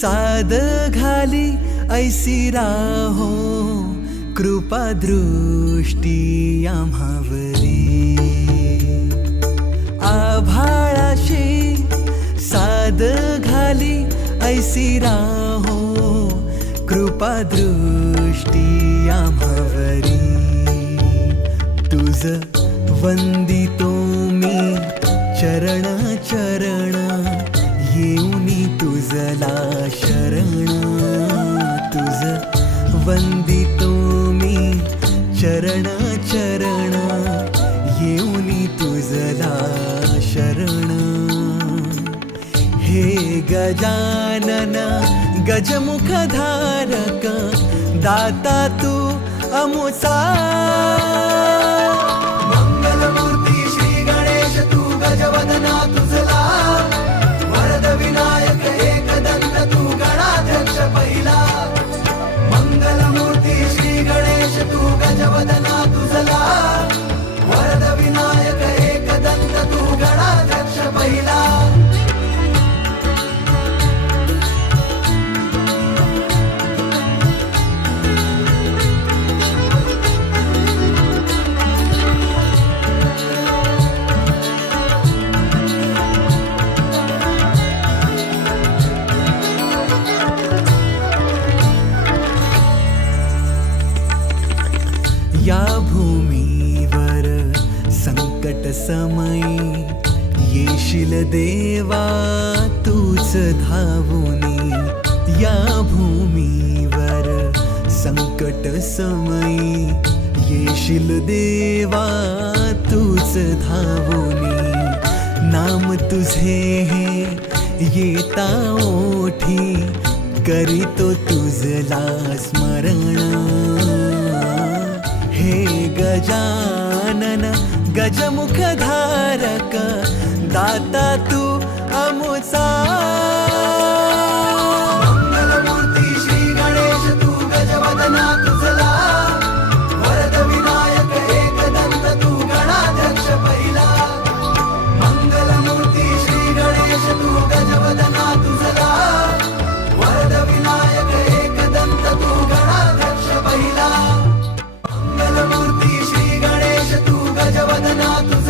साद घाली ऐसी राहो कृपा दृष्टी आम्हावरी आभाळाशी साद घाली ऐसी राहो कृपा दृष्टी आम्हावरी तुझ वंदितो मी चरण चरण येऊनी तुझला शरण तुझ वंदितो मी चरण चरण येऊनी तुझला शरण हे गजानन गजमुखधारक दाता तू अमुचा मंगलमूर्ती श्री गणेश तू गजवदना तुझला वरद विनायक एकदंत तू गणाध्यक्ष पहिला मंगलमूर्ती श्री गणेश तू गजवदना तुझला वरद विनायक एकदंत तू गणाध्यक्ष पहिला या भूमीवर संकट समयी येशील देवा तूच धावूनी या भूमीवर संकट समयी येशील देवा तूच धावूनी नाम तुझे हे येता ओठी करीतो तुझला स्मरण हे गजानन गजमुखधारक दाता तू अमुचा मंगलमूर्ती श्री गणेश तू गजवदना तुझला वरद विनायक एकदंत तू गणाध्यक्ष पहिला मंगलमूर्ती श्री गणेश तू गजवदना तुझला वरद विनायक एकदंत तू गणाध्यक्ष पहिला मंगलमूर्ती श्री गणेश तू गजवदना तुझला